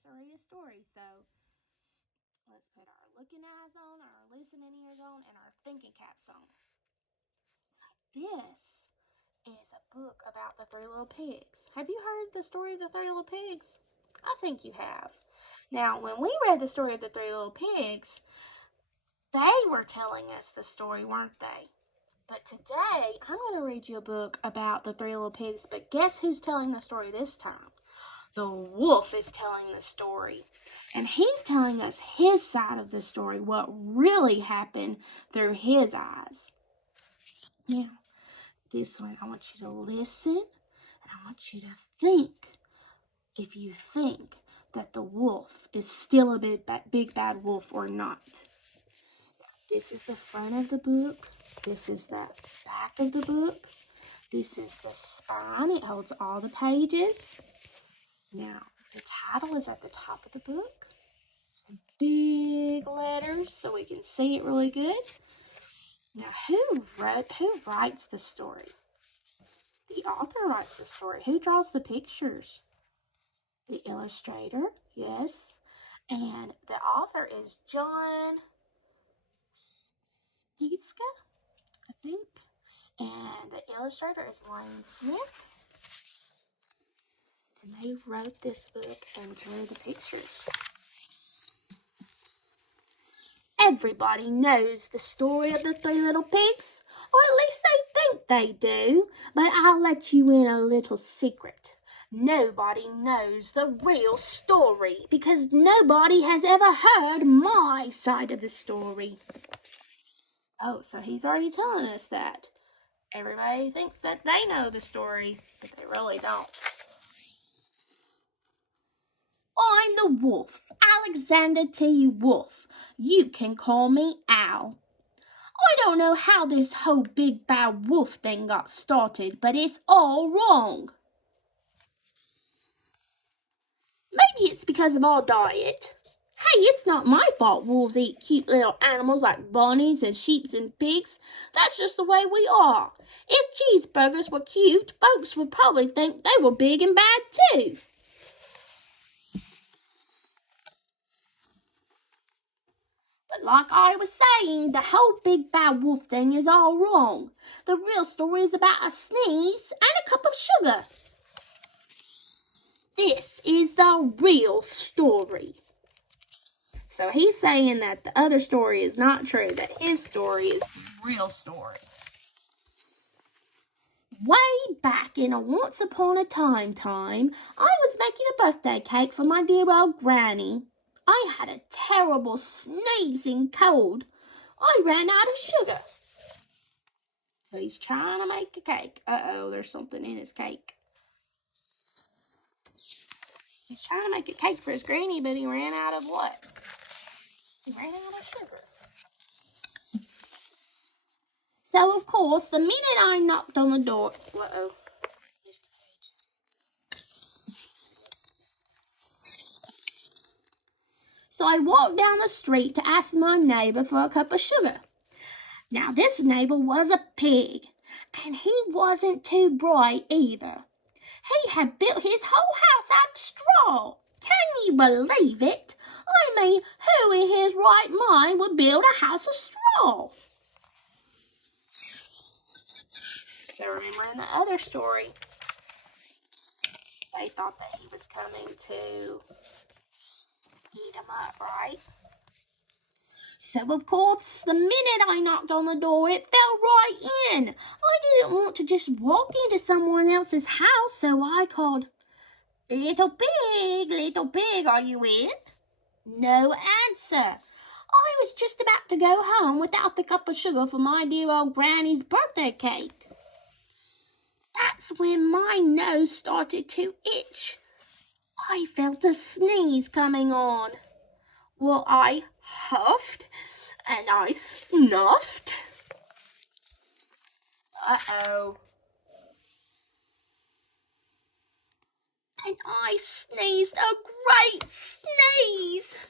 us to read a story. So let's put our looking eyes on, our listening ears on, and our thinking caps on. This is a book about the Three Little Pigs. Have you heard the story of the Three Little Pigs? I think you have. Now, when we read the story of the Three Little Pigs, they were telling us the story, weren't they? But today, I'm going to read you a book about the Three Little Pigs, but guess who's telling the story this time? The wolf is telling the story. And he's telling us his side of the story, what really happened through his eyes. Now, this one, I want you to listen, and I want you to think. If you think that the wolf is still a big bad wolf or not. Now, this is the front of the book. This is the back of the book. This is the spine. It holds all the pages. Now, the title is at the top of the book. Some big letters so we can see it really good. Now, who writes the story? The author writes the story. Who draws the pictures? The illustrator, yes. And the author is John Skiska, I think. And the illustrator is Lane Smith. And they wrote this book and drew the pictures. Everybody knows the story of the Three Little Pigs, or at least they think they do, but I'll let you in a little secret. Nobody knows the real story because nobody has ever heard my side of the story. Oh, so he's already telling us that. Everybody thinks that they know the story, but they really don't. I'm the wolf, Alexander T. Wolf. You can call me Al. I don't know how this whole big bad wolf thing got started, but it's all wrong. Maybe it's because of our diet. Hey, it's not my fault wolves eat cute little animals like bunnies and sheep and pigs. That's just the way we are. If cheeseburgers were cute, folks would probably think they were big and bad too. But like I was saying, the whole big bad wolf thing is all wrong. The real story is about a sneeze and a cup of sugar. This is the real story. So he's saying that the other story is not true, that his story is the real story. Way back in a once upon a time, I was making a birthday cake for my dear old granny. I had a terrible sneezing cold. I ran out of sugar. So he's trying to make a cake. Uh-oh, there's something in his cake. He's trying to make a cake for his granny, but he ran out of what? He ran out of sugar. So, of course, the minute I knocked on the door... Uh-oh. Missed a page. So I walked down the street to ask my neighbor for a cup of sugar. Now, this neighbor was a pig, and he wasn't too bright either. He had built his whole house out of straw. Can you believe it? I mean, who in his right mind would build a house of straw? So remember in the other story, they thought that he was coming to eat them up, right? So, of course, the minute I knocked on the door, it fell right in. I didn't want to just walk into someone else's house, so I called, little pig, are you in? No answer. I was just about to go home without the cup of sugar for my dear old granny's birthday cake. That's when my nose started to itch. I felt a sneeze coming on. Well, I huffed and I snuffed. Uh-oh. And I sneezed a great sneeze.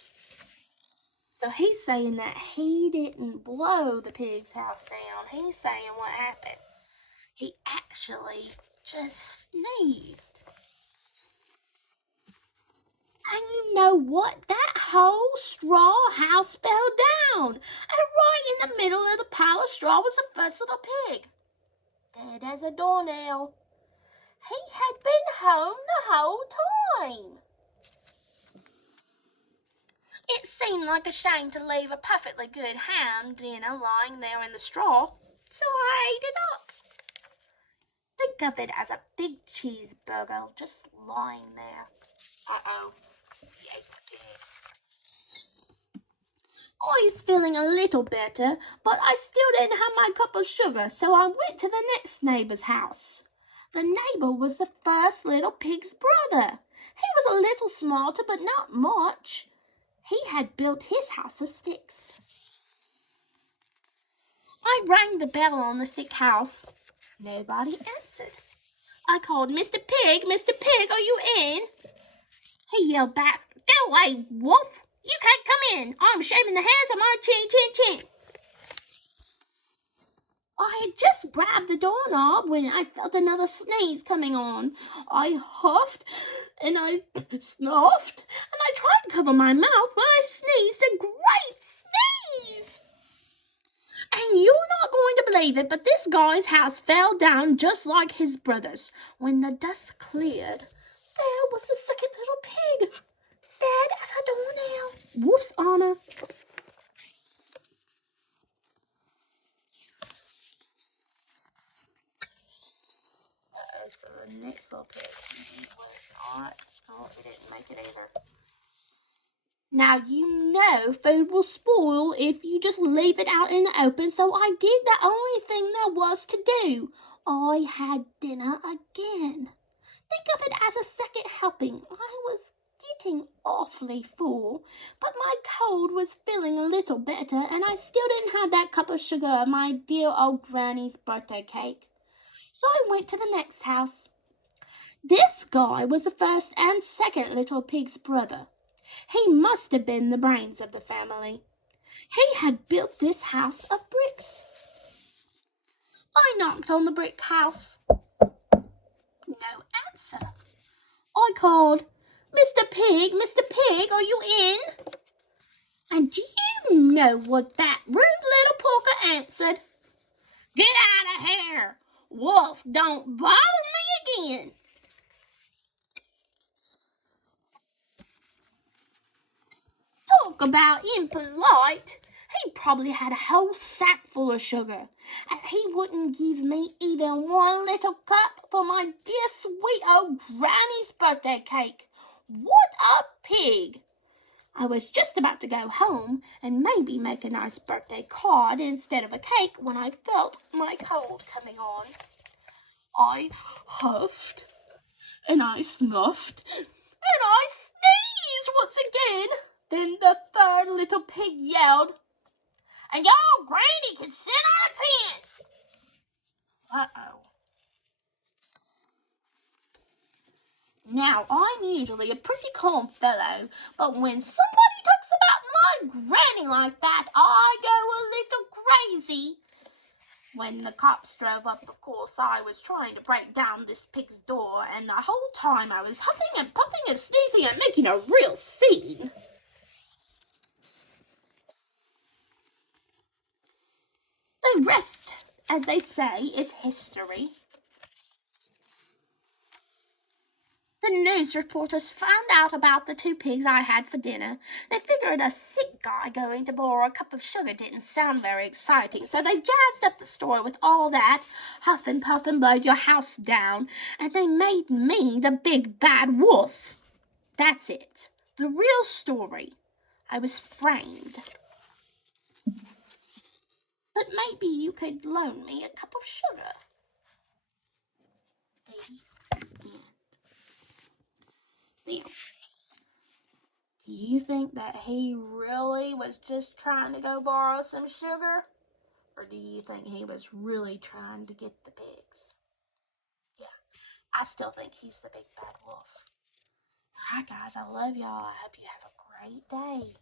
So he's saying that he didn't blow the pig's house down. He's saying what happened. He actually just sneezed. And you know what? That whole straw house fell down, and right in the middle of the pile of straw was the first little pig, dead as a doornail. He had been home the whole time. It seemed like a shame to leave a perfectly good ham dinner lying there in the straw, so I ate it up. Think of it as a big cheeseburger just lying there. Uh-oh, he ate the pig. I was feeling a little better, but I still didn't have my cup of sugar, so I went to the next neighbour's house. The neighbour was the first little pig's brother. He was a little smarter, but not much. He had built his house of sticks. I rang the bell on the stick house. Nobody answered. I called, "Mr. Pig, Mr. Pig, are you in?" He yelled back, "Go away, wolf! You can't come in. I'm shaving the hairs on my chin. I had just grabbed the doorknob when I felt another sneeze coming on. I huffed and I snuffed and I tried to cover my mouth when I sneezed a great sneeze. And you're not going to believe it, but this guy's house fell down just like his brother's. When the dust cleared, there was the second little pig, dead as a doornail. Wolf's honor. So the next little pig was not. Oh, it didn't make it either. Now you know food will spoil if you just leave it out in the open, so I did the only thing there was to do. I had dinner again. Think of it as a second helping. I was getting awfully full, but my cold was feeling a little better, and I still didn't have that cup of sugar of my dear old granny's birthday cake. So I went to the next house. This guy was the first and second little pig's brother. He must have been the brains of the family. He had built this house of bricks. I knocked on the brick house. No answer. I called, "Mr. Pig, Mr. Pig, are you in?" And do you know what that rude little porker answered? "Get out of here! Wolf, don't bother me again." Talk about impolite. He probably had a whole sack full of sugar, and he wouldn't give me even one little cup for my dear sweet old granny's birthday cake. What a pig! I was just about to go home and maybe make a nice birthday card instead of a cake when I felt my cold coming on. I huffed, and I snuffed, and I sneezed once again. Then the third little pig yelled, "And your granny can sit on a pin." Uh-oh. Now, I'm usually a pretty calm fellow, but when somebody talks about my granny like that, I go a little crazy. When the cops drove up, of course, I was trying to break down this pig's door, and the whole time I was huffing and puffing and sneezing and making a real scene. The rest, as they say, is history. The news reporters found out about the two pigs I had for dinner. They figured a sick guy going to borrow a cup of sugar didn't sound very exciting, so they jazzed up the story with all that huff and puff and blow your house down, and they made me the big bad wolf. That's it. The real story. I was framed. But maybe you could loan me a cup of sugar. Now, do you think that he really was just trying to go borrow some sugar? Or do you think he was really trying to get the pigs? Yeah, I still think he's the big bad wolf. Alright guys, I love y'all. I hope you have a great day.